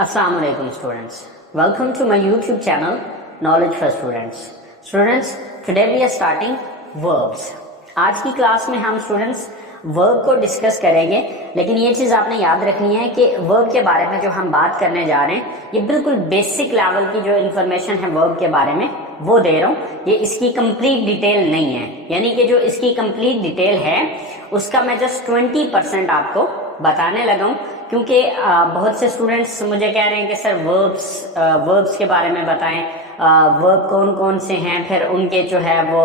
Assalamualaikum students. Welcome to my YouTube channel Knowledge for Students. Students, today we are starting verbs. आज की class में हम students verb को discuss करेंगे, लेकिन ये चीज आपने याद रखनी है कि वर्ब के बारे में जो हम बात करने जा रहे हैं ये बिल्कुल बेसिक लेवल की जो इन्फॉर्मेशन है वर्ब के बारे में वो दे रहा हूँ। ये इसकी कंप्लीट डिटेल नहीं है, यानी कि जो इसकी कंप्लीट डिटेल है उसका मैं जस्ट 20% आपको बताने लगा हूँ, क्योंकि बहुत से स्टूडेंट्स मुझे कह रहे हैं कि सर वर्ब्स के बारे में बताएं, वर्ब कौन कौन से हैं, फिर उनके जो है वो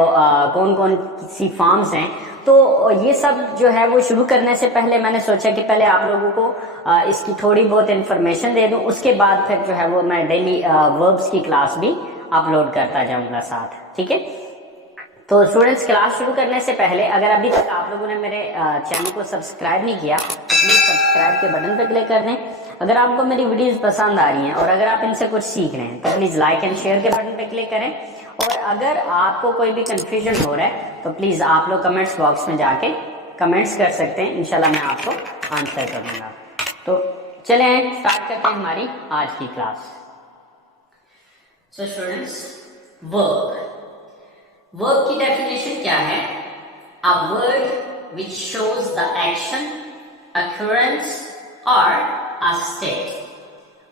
कौन कौन सी फॉर्म्स हैं। तो ये सब जो है वो शुरू करने से पहले मैंने सोचा कि पहले आप लोगों को इसकी थोड़ी बहुत इन्फॉर्मेशन दे दूं, उसके बाद फिर जो है वो मैं डेली वर्ब्स की क्लास भी अपलोड करता जाऊंगा साथ, ठीक है। तो स्टूडेंट्स, क्लास शुरू करने से पहले अगर अभी तक आप लोगों ने मेरे चैनल को सब्सक्राइब नहीं किया तो प्लीज सब्सक्राइब के बटन पर क्लिक कर दें। अगर आपको मेरी वीडियोस पसंद आ रही हैं और अगर आप इनसे कुछ सीख रहे हैं तो प्लीज लाइक एंड शेयर के बटन पर क्लिक करें। और अगर आपको कोई भी कंफ्यूजन हो रहा है तो प्लीज आप लोग कमेंट्स बॉक्स में जाके कमेंट्स कर सकते हैं, इंशाल्लाह मैं आपको आंसर कर दूंगा। तो चलें स्टार्ट करते हैं हमारी आज की क्लास। सो स्टूडेंट्स, वर्ब की डेफिनेशन क्या है? A word which shows the action, occurrence और a state।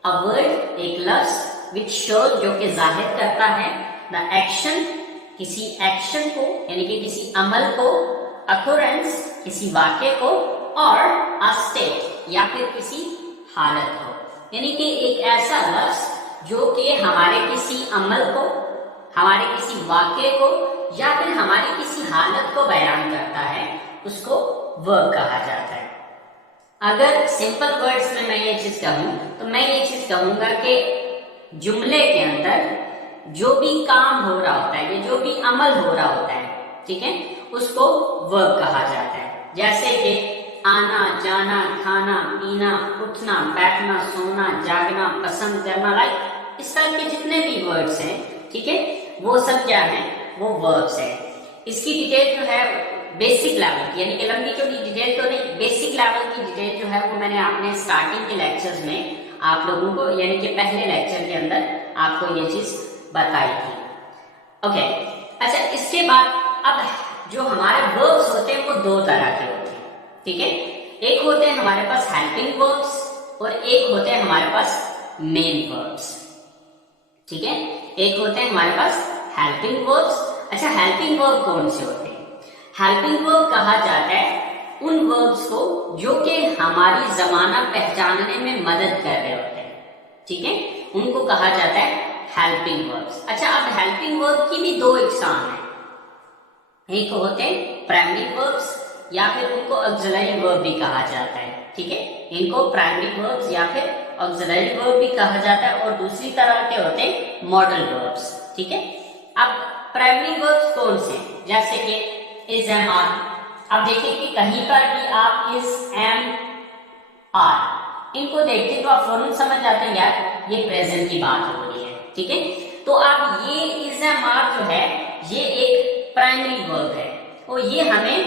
अ वर्ड एक लफ्ज विच शोज जो कि जाहिर करता है द एक्शन किसी एक्शन को यानी कि किसी अमल को, occurrence किसी वाक्य को और a state या फिर किसी हालत को, यानी कि एक ऐसा लफ्ज जो कि हमारे किसी अमल को, हमारे किसी वाक्य को या फिर हमारी किसी हालत को बयान करता है, उसको वर्ब कहा जाता है। अगर सिंपल वर्ड्स में मैं ये चीज कहूं तो मैं ये चीज कहूंगा कि जुमले के अंदर जो भी काम हो रहा होता है, ये जो भी अमल हो रहा होता है, ठीक है, उसको वर्ब कहा जाता है। जैसे कि आना, जाना, खाना, पीना, उठना, बैठना, सोना, जागना, पसंद करना, लाइक इस तरह के जितने भी वर्ड्स हैं, ठीक है, वो सब क्या है, वो वर्ब्स है। इसकी डिटेल जो है बेसिक लेवल की, यानी कि लंबी चौड़ी डिटेल तो नहीं, बेसिक लेवल की डिटेल जो है वो मैंने अपने स्टार्टिंग के लेक्चर्स में आप लोगों को, यानी कि पहले लेक्चर के अंदर आपको ये चीज बताई थी। ओके, अच्छा, इसके बाद अब जो हमारे वर्ब्स होते हैं वो दो तरह के होते हैं, ठीक है। एक होते हैं हमारे पास हेल्पिंग वर्ब्स और एक होते हैं हमारे पास मेन वर्ब्स, ठीक है। एक होते हैं हमारे पास हेल्पिंग वर्ब्स। अच्छा, हेल्पिंग वर्ब कौन से होते हैं? हेल्पिंग वर्ब कहा जाता है उन वर्ब्स को जो कि हमारी जमाना पहचानने में मदद कर रहे होते हैं, ठीक है, उनको कहा जाता है हेल्पिंग वर्ब्स। अच्छा, अब हेल्पिंग वर्ब की भी दो इकसाम है, एक होते हैं प्राइमरी वर्ब्स या फिर उनको ऑक्सिलरी वर्ब भी कहा जाता है, ठीक है, इनको प्राइमरी वर्ब्स या फिर ऑक्सिलरी वर्ब भी कहा जाता है, और दूसरी तरह के होते हैं मॉडल वर्ब्स, ठीक है। अब प्राइमरी वर्ब्स कौन से? जैसे कि इज, एम, आर। अब देखिए कि कहीं पर भी आप इज, एम, आर इनको देखते तो आप फौरन समझ जाते हैं यार ये प्रेजेंट की बात हो रही है, ठीक है। तो अब ये इज, एम, आर जो है ये एक प्राइमरी वर्ब है और ये हमें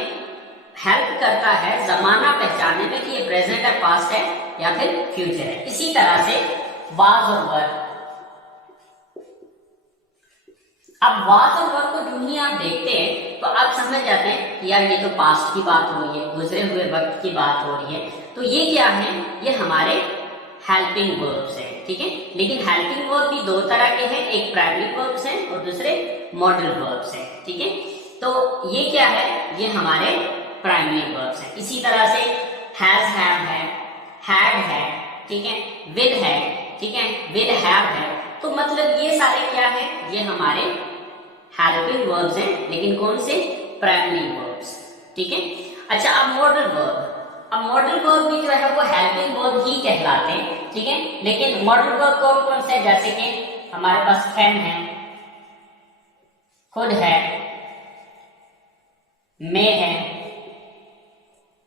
हेल्प करता है जमाना पहचानने में कि ये प्रेजेंट है, पास्ट है या फिर फ्यूचर है। इसी तरह से वाज और वर। अब वाज और वर को जो ही आप देखते हैं तो आप समझ जाते हैं कि यार ये तो पास्ट की बात हो रही है, गुजरे हुए वक्त की बात हो रही है। तो ये क्या है? ये हमारे हेल्पिंग वर्ब्स हैं, ठीक है। लेकिन हेल्पिंग वर्ब भी दो तरह के हैं, एक प्राइमरी वर्ब्स हैं और दूसरे मॉडल वर्ब्स हैं, ठीक है। तो ये क्या है? ये हमारे प्राइमरी वर्ब्स हैं। इसी तरह से हैज, हैव है, हैड है, ठीक है, विल है, ठीक है, विल हैव है। तो मतलब ये सारे क्या है? ये हमारे हेल्पिंग वर्ब्स हैं, लेकिन कौन से? प्राइमरी वर्ब्स, ठीक है। अच्छा, अब मॉडल वर्ब। अब मॉडल वर्ब भी जो है वो हेल्पिंग वर्ब ही कहलाते हैं, ठीक है, लेकिन मॉडल वर्ब कौन कौन से? जैसे कि हमारे पास कैन है, खुद है, मे है,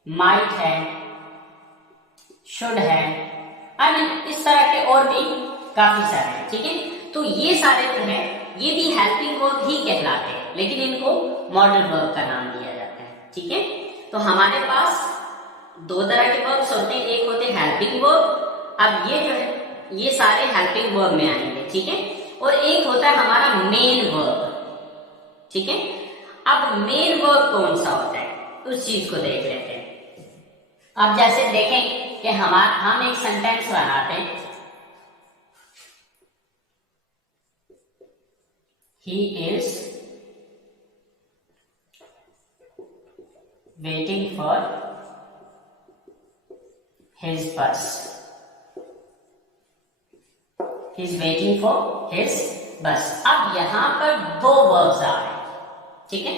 माइट है, शुड है, आई मीन इस तरह के और भी काफी सारे, ठीक है। तो ये सारे जो है ये भी हेल्पिंग वर्ब ही कहलाते हैं, लेकिन इनको मॉडल वर्ब का नाम दिया जाता है, ठीक है। तो हमारे पास दो तरह के वर्ब्स होते हैं, एक होते हैं हेल्पिंग वर्ब। अब ये जो है ये सारे हेल्पिंग वर्ब में आएंगे, ठीक है। और एक होता है हमारा मेन वर्ब, ठीक है। अब मेन वर्ब कौन सा होता है उस चीज को देख लेते हैं। अब जैसे देखें कि हम एक सेंटेंस बनाते हैं, he is waiting for his bus. He is waiting for his bus. अब यहां पर दो वर्ब्स आ रहे हैं, ठीक है।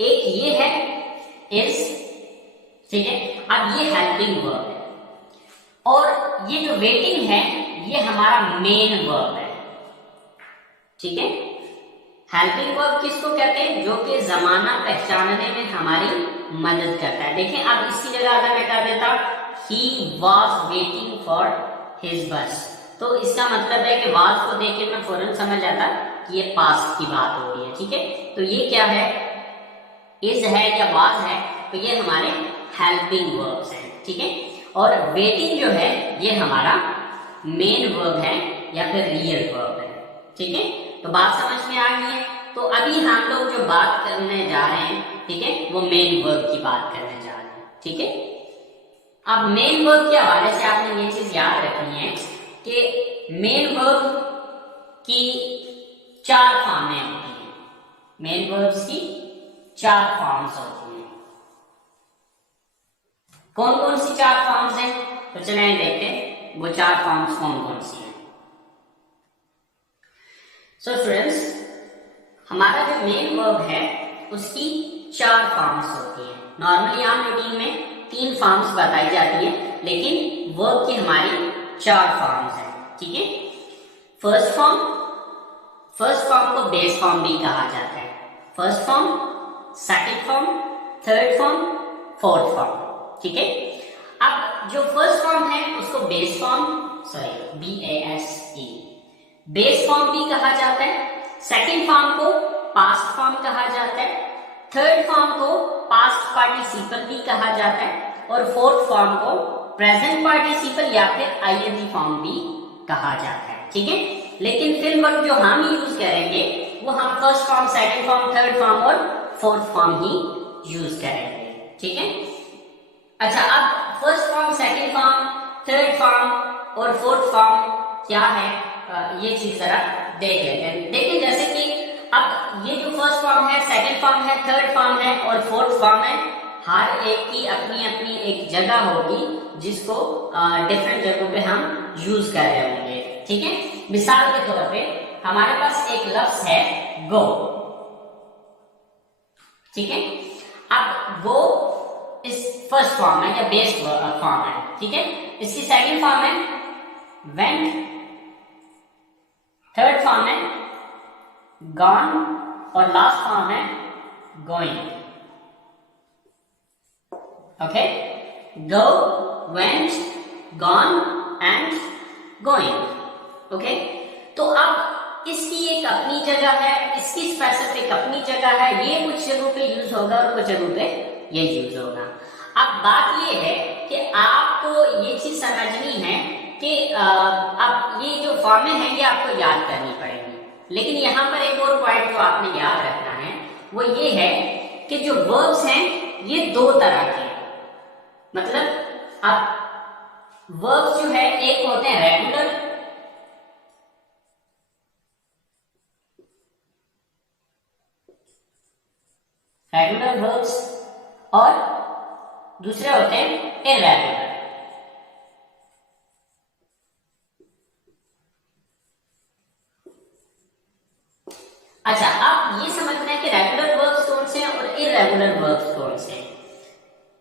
एक ये है is, ठीक है। अब ये हेल्पिंग वर्ब है और ये जो वेटिंग है ये हमारा मेन वर्ब है, ठीक है। हेल्पिंग वर्ब किसको कहते हैं? जो कि जमाना पहचानने में हमारी मदद करता है। देखें अब इसकी जगह अगर मैं कर देता He was waiting for his bus, तो इसका मतलब है कि was को देख के मैं फौरन समझ जाता कि ये पास्ट की बात हो रही है, ठीक है। तो ये क्या है? is है या was है, तो ये हमारे हेल्पिंग वर्ब्स हैं, ठीक है। और वेटिंग जो है ये हमारा मेन वर्ब है या फिर रियल वर्ब है, ठीक है। तो बात समझ में आ गई है। तो अभी हम लोग जो बात करने जा रहे हैं, ठीक है, वो मेन वर्ब की बात करने जा रहे हैं, ठीक है। अब मेन वर्ब के हवाले से आपने ये चीज याद रखनी है कि मेन वर्ब की 4 फॉर्में होती हैं। मेन वर्ब्स की 4 फॉर्म्स होती हैं। कौन कौन सी 4 फॉर्म्स हैं? तो चलें देखते हैं वो 4 फॉर्म्स कौन कौन सी हैं। सो स्टूडेंट्स, हमारा जो मेन वर्ब है उसकी 4 फॉर्म्स होती हैं। नॉर्मली आम रूटीन में 3 फॉर्म्स बताई जाती है, लेकिन वर्ब की हमारी 4 फॉर्म्स हैं, ठीक है। फर्स्ट फॉर्म को बेस फॉर्म भी कहा जाता है। First form, second form, third form, fourth form, ठीक है। अब जो फर्स्ट फॉर्म है उसको base form, BASE, base form भी कहा जाता है। सेकंड फॉर्म को पास्ट फॉर्म कहा जाता है। थर्ड फॉर्म को पास्ट पार्टिसिपल भी कहा जाता है और फोर्थ फॉर्म को प्रेजेंट पार्टिसिपल या फिर ING फॉर्म भी कहा जाता है, ठीक है। लेकिन फिर वर्ब जो हम यूज करेंगे वो हम first form, second form, third form और फोर्थ फॉर्म ही यूज करेंगे, ठीक है। अच्छा, अब first form, second form, third form और फोर्थ फॉर्म क्या है, ये चीज जरा देख लेते हैं। देखिए जैसे कि अब ये जो फर्स्ट फॉर्म है, सेकंड फॉर्म है, थर्ड फॉर्म है और फोर्थ फॉर्म है, हर एक की अपनी अपनी एक जगह होगी जिसको डिफरेंट जगहों पे हम यूज कर रहे होंगे, ठीक है। मिसाल के तौर पे हमारे पास एक लफ्ज है गो, ठीक है। अब गो इस फर्स्ट फॉर्म है या बेस फॉर्म है, ठीक है। इसकी सेकंड फॉर्म है वेंट, थर्ड फॉर्म है गॉन और लास्ट फॉर्म है going, okay. Go, went, gone and going, okay. तो अब इसकी एक अपनी जगह है, इसकी स्पेसिफिक अपनी जगह है, ये कुछ जगहों पे यूज होगा और कुछ जगहों पे ये यूज होगा। अब बात ये है कि आपको ये चीज समझनी है कि अब ये जो फॉर्में हैं ये आपको याद करनी पड़ेगी। लेकिन यहाँ पर एक और पॉइंट जो आपने याद रखना है वो ये है कि जो वर्ब्स हैं ये 2 तरह के हैं। मतलब अब वर्ब्स जो है एक होते हैं रेगुलर वर्ब्स और दूसरे होते हैं इररेगुलर। अच्छा, आप ये समझना है कि रेगुलर वर्ब्स कौन से हैं और इररेगुलर वर्ब्स कौन से हैं।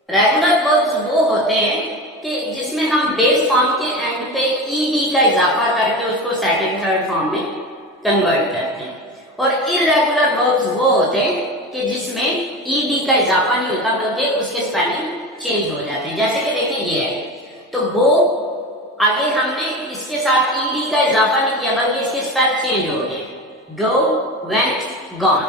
रेगुलर वर्ब्स वो होते हैं कि जिसमें हम बेस फॉर्म के एंड पे ईडी का इजाफा करके उसको सेकंड थर्ड फॉर्म में कन्वर्ट करते हैं, और इररेगुलर वर्ब्स वो होते हैं कि जिसमें ईडी का इजाफा नहीं होता बल्कि उसके स्पेलिंग चेंज हो जाते हैं। जैसे कि देखिए ये है तो वो आगे हमने इसके साथ ईडी का इजाफा नहीं किया बल्कि इसके स्पेल चेंज हो गए, गो, वेंट, गॉन,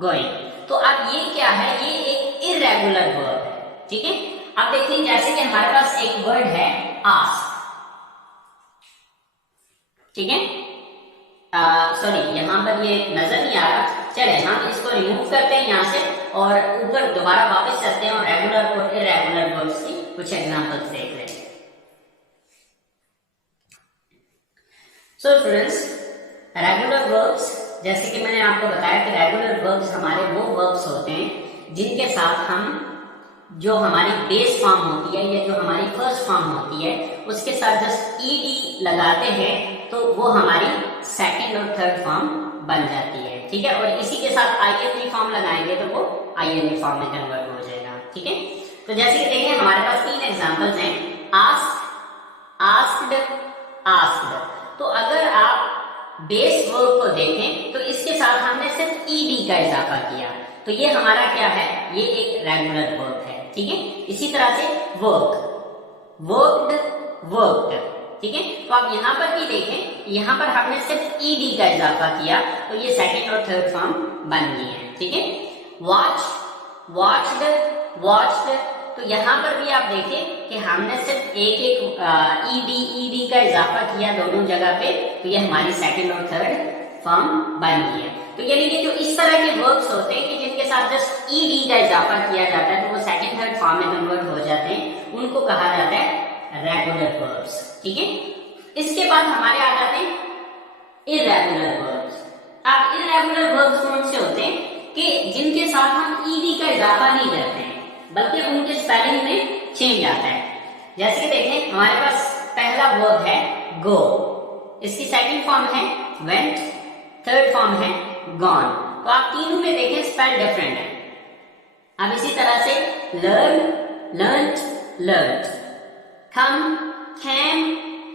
गोइंग। तो अब ये क्या है, ये एक इररेगुलर वर्ब है, ठीक है। अब देखिए जैसे कि हमारे पास एक वर्ड है आस्क, ठीक है। सॉरी, यहाँ पर ये नजर नहीं आ रहा, चले हम इसको रिमूव करते हैं यहाँ से और ऊपर दोबारा वापस चलते हैं और रेगुलर और इरेगुलर वर्ब्स की कुछ एग्जांपल्स देख लें। सो स्टूडेंट्स, रेगुलर वर्ब्स, जैसे कि मैंने आपको बताया कि रेगुलर वर्ब्स हमारे वो वर्ब्स होते हैं जिनके साथ हम जो हमारी बेस फॉर्म होती है या जो हमारी फर्स्ट फॉर्म होती है उसके साथ जस्ट ईडी लगाते हैं तो वो हमारी सेकंड और थर्ड फॉर्म बन जाती है, ठीक है। और इसी के साथ आईएनजी फॉर्म लगाएंगे तो वो आईएनजी फॉर्म में कन्वर्ट हो जाएगा, ठीक है। तो जैसे कि देखिए हमारे पास 3 एग्जांपल्स हैं, आस्क्ड, आस्क्ड, आस्क्ड। तो अगर आप बेस वर्ब को देखें तो इसके साथ हमने सिर्फ ईडी का इजाफा किया, तो ये हमारा क्या है, ये एक रेगुलर वर्ब है, ठीक है। इसी तरह से वर्क, वर्कड, वर्कड, ठीक है। तो आप यहाँ पर भी देखें, यहाँ पर हमने सिर्फ ईडी का इजाफा किया तो ये सेकंड और थर्ड फॉर्म बन गई है, ठीक है। वॉच, वॉच्ड, वॉच्ड, तो यहाँ पर भी आप देखें कि हमने सिर्फ एक ईडी का इजाफा किया दोनों जगह पे, तो ये हमारी सेकंड और थर्ड फॉर्म बन गई है। तो यानी कि जो इस तरह के वर्ब्स होते हैं कि जिनके साथ जस्ट ईडी का इजाफा किया जाता है तो वो सेकंड थर्ड फॉर्म में कन्वर्ट हो जाते हैं, उनको कहा जाता है रेगुलर वर्ब्स, ठीक है। इसके बाद हमारे आ जाते हैं इरेगुलर वर्ब्स। अब इरेगुलर वर्ब्स कौन से होते हैं कि जिनके साथ हम ईडी का इजाफा नहीं करते हैं बल्कि उनके स्पेलिंग में चेंज आता है। जैसे कि देखें हमारे पास पहला वर्ब है गो, इसकी सेकंड फॉर्म है वेंट, थर्ड फॉर्म है गॉन। तो आप तीनों में देखें स्पेल डिफरेंट है। अब इसी तरह से लर्न, लर्न्ड, लर्न्ड, कम, कैम,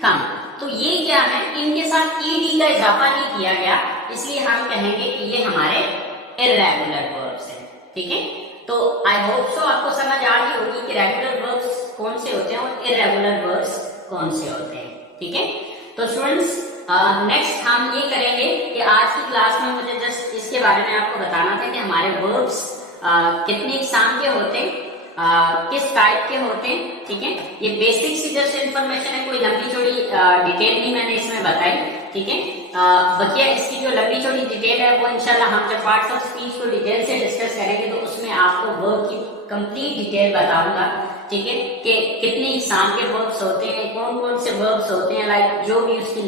कम। तो ये क्या है, इनके साथ ईडी का इजाफा नहीं किया गया, इसलिए हम कहेंगे कि ये हमारे इरेगुलर वर्ब्स हैं, ठीक है। तो आई होप सो आपको समझ आ गई होगी कि रेगुलर वर्ब्स कौन से होते हैं और इरेगुलर वर्ब्स कौन से होते हैं, ठीक है। तो स्टूडेंट्स, नेक्स्ट हम ये करेंगे कि आज की क्लास में मुझे जस्ट इसके बारे में आपको बताना था कि हमारे वर्ब्स कितने इकसाम के होते हैं, किस टाइप के होते हैं, ठीक है। ये बेसिक सी जस्ट इन्फॉर्मेशन है, कोई लंबी चौड़ी डिटेल नहीं मैंने इसमें बताई, ठीक है। बकिया इसकी जो लंबी चौड़ी डिटेल है वो इंशाल्लाह हम जब पार्ट्स ऑफ स्पीच को डिटेल से डिस्कस करेंगे तो उसमें आपको वर्ब की कंप्लीट डिटेल बताऊंगा, ठीक है, कि कितने इकसाम के वर्ब्स होते हैं, कौन कौन से वर्ब्स होते हैं, लाइक जो भी उसकी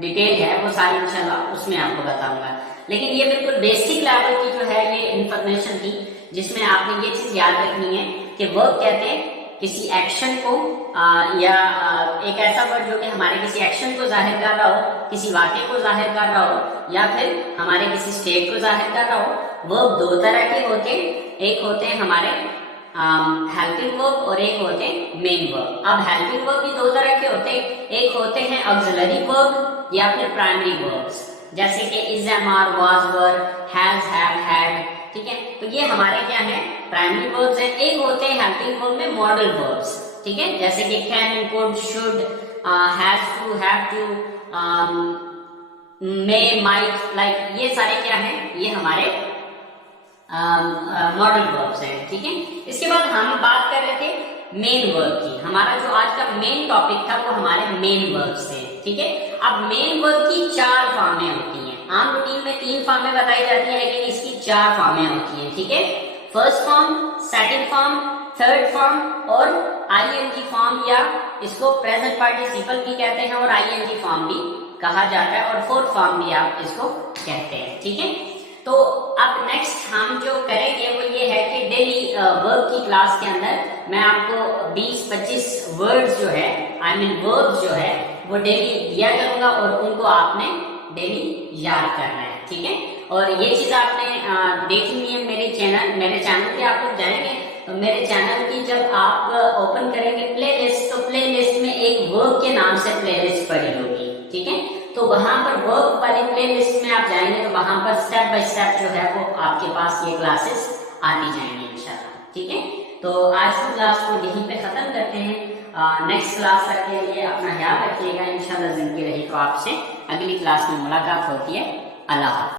डिटेल है वो सारी इंशाल्लाह उसमें आपको बताऊंगा। लेकिन ये बिल्कुल बेसिक लेवल की जो है ये इन्फॉर्मेशन थी जिसमें आपने ये चीज याद रखनी है कि वर्ब कहते हैं किसी एक्शन को या एक ऐसा वर्ड जो कि हमारे किसी एक्शन को जाहिर कर रहा हो, किसी वाक्य को जाहिर कर रहा हो या फिर हमारे किसी स्टेट को जाहिर कर रहा हो। वर्ब 2 तरह के होते हैं, एक होते हैं हमारे हेल्पिंग वर्ब और एक होते हैं मेन वर्ब। अब हेल्पिंग वर्ब भी 2 तरह के होते हैं, एक होते हैं ऑक्सिलरी वर्ब या फिर प्राइमरी वर्ब्स, जैसे कि is, am, are, was, were, has, have, had, ठीक है। तो ये हमारे क्या है, प्राइमरी वर्ब्स है। एक होते हैं हेल्पिंग वर्ब में मॉडल वर्ब्स, ठीक है, जैसे कि can, could, should, has to, have to, may, might, like, ये सारे क्या हैं, ये हमारे मॉडल वर्ब्स हैं, ठीक है। इसके बाद हम बात कर रहे थे मेन वर्ब की। हमारा जो आज का मेन टॉपिक था वो हमारे मेन वर्ब्स थे, ठीक है। अब मेन वर्ब की 4 फॉर्में होती हैं। आम रूटीन में 3 फॉर्में बताई जाती है लेकिन इसकी 4 फॉर्में होती हैं, ठीक है। First form, second form, third form और आईएनजी फॉर्म, या इसको प्रेजेंट पार्टिसिपल भी कहते हैं और आईएनजी फॉर्म भी कहा जाता है और फोर्थ फॉर्म भी आप इसको कहते हैं, ठीक है। तो अब नेक्स्ट हम जो करेंगे वो ये है कि डेली वर्ब की क्लास के अंदर मैं आपको 20-25 वर्ड्स जो है, आई मीन वर्ब्स जो है वो डेली दिया करूंगा और उनको आपने डेली याद करना है, ठीक है। और ये चीज आपने देखनी है मेरे चैनल पे आप लोग जाएंगे तो मेरे चैनल की जब आप ओपन करेंगे प्लेलिस्ट, तो प्लेलिस्ट में एक वर्ब के नाम से प्लेलिस्ट पड़ी होगी, ठीक है। तो वहां पर वर्ब वाली प्लेलिस्ट में आप जाएंगे तो वहां पर स्टेप बाय स्टेप जो है वो आपके पास ये क्लासेस आती जाएंगी इंशाल्लाह, ठीक है। तो आज की क्लास को यहीं पे खत्म करते हैं। नेक्स्ट क्लास तक के लिए अपना ख्याल रखिएगा। इंशाल्लाह जिंदगी रही तो आपसे अगली क्लास में मुलाकात होती है। अल्लाह।